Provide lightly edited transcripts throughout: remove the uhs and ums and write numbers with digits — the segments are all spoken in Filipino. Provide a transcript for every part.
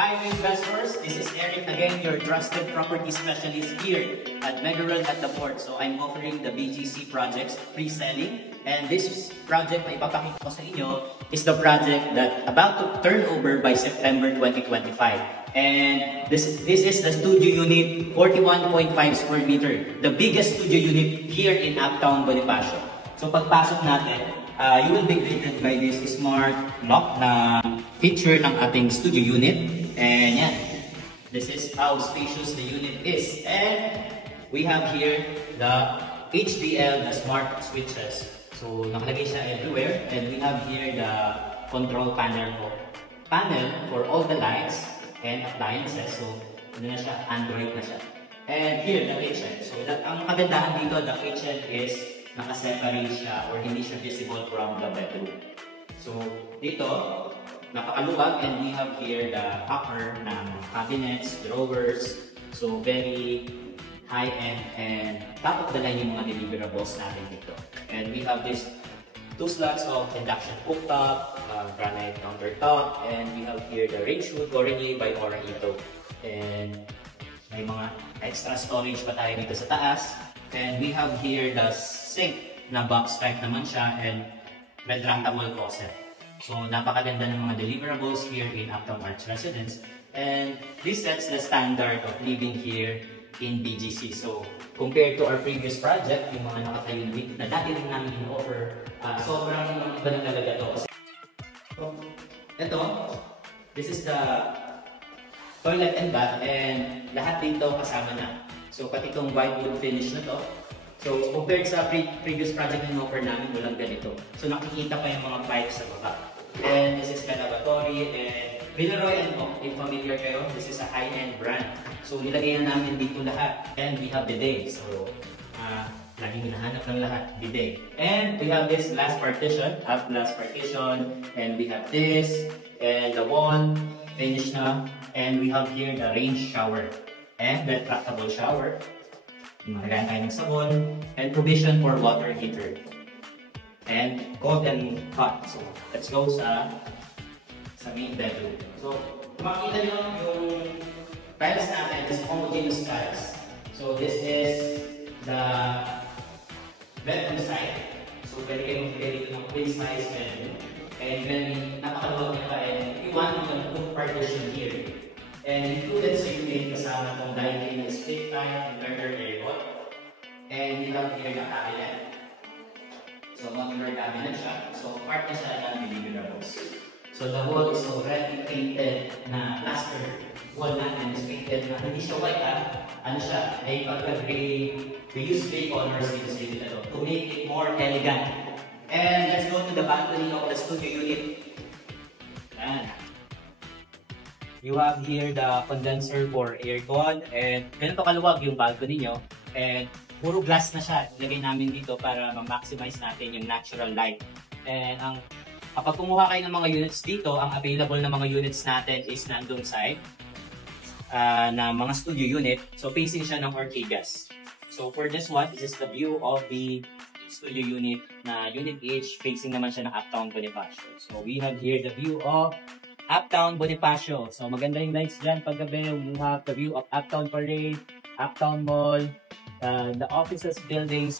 Hi investors, this is Eric again, your trusted property specialist here at Megaworld at the Port. So I'm offering the BGC projects pre-selling, and this project na ipapakita ko sa inyo is the project that about to turn over by September 2025. And this is the studio unit, 41.5 square meter, the biggest studio unit here in Uptown Bonifacio. So pagpasok natin, you will be greeted by this smart lock na feature ng ating studio unit. And yeah, this is how spacious the unit is. And we have here the HDL, the smart switches. So nakalagay siya everywhere. And we have here the control panel for all the lights and appliances. So ano na siya, Android na siya. And here, the kitchen. So ang kagandahan dito, the kitchen is naka-separate siya or hindi siya visible from the bedroom. So dito, napakaluwag, and we have here the upper ng cabinets, drawers. So very high-end and top of the line yung mga deliverables natin dito. And we have this 2 slots of induction cooktop, granite countertop, and we have here the range hood Gourmet by Oraito. And may mga extra storage pa tayo dito sa taas. And we have here the sink na box type naman siya and retractable faucet. So napakaganda ng mga deliverables here in Uptown Arts Residence. And this sets the standard of living here in BGC. So compared to our previous project, yung mga nakatayo na dati rin namin in-offer, sobrang iba na talaga ito. So ito, this is the toilet and bath, and lahat dito kasama na. So pati itong white wood finish na to. So compared sa previous project na in-offer namin, walang ganito. So nakikita pa yung mga pipes sa baba. And this is the lavatory, and Villaroy & Co. If familiar kayo, this is a high-end brand. So nilagay na namin dito lahat. And we have bidet. So laging hinahanap ng lahat, bidet. And we have this glass partition, half glass partition. And we have this, and the wall, finish na. And we have here the range shower and the retractable shower. Magagawa tayo ng sabon, and provision for water heater. And cold and hot. So let's go sa main bedroom. So makikita nyo yung tiles natin is homogeneous tiles. So this is the bedroom side. So pwede kayong pwede dito ng queen size bedroom. And then napakaluwag niya pa, and you want to put partition here. And included sa unit kasama itong dining split type, inverter aircon. And you have here the cabinet. So modular cabinet siya. So part na siya ng deliverables. So the wall is already painted na plaster. Wall natin is painted na hindi siya white ano siya, ay pagka-gray, we use gray colors dito sa unit to make it more elegant. And let's go to the balcony of the studio unit. Ayan. You have here the condenser for aircon, and ganito kaluwag yung balcony nyo, and puro glass na siya. Ilagay namin dito para ma-maximize natin yung natural light. And kapag kumuha kayo ng mga units dito, ang available na mga units natin is nandun side na mga studio unit. So facing siya ng Ortigas. So for this one, this is the view of the studio unit na Unit H, facing naman siya ng Uptown Bonifacio. So we have here the view of Uptown Bonifacio. So maganda yung lights dyan paggabi. We have the view of Uptown Parade, Uptown Mall, the offices, buildings.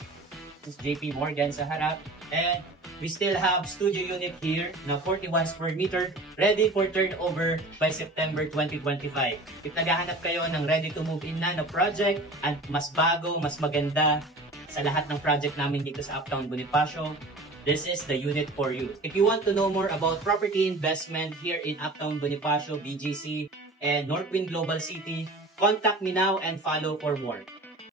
This is JP Morgan sa harap. And we still have studio unit here na 41 square meter, ready for turnover by September 2025. If naghahanap kayo ng ready to move in na project at mas bago, mas maganda sa lahat ng project namin dito sa Uptown Bonifacio, this is the unit for you. If you want to know more about property investment here in Uptown Bonifacio, BGC, and Northwind Global City, contact me now and follow for more.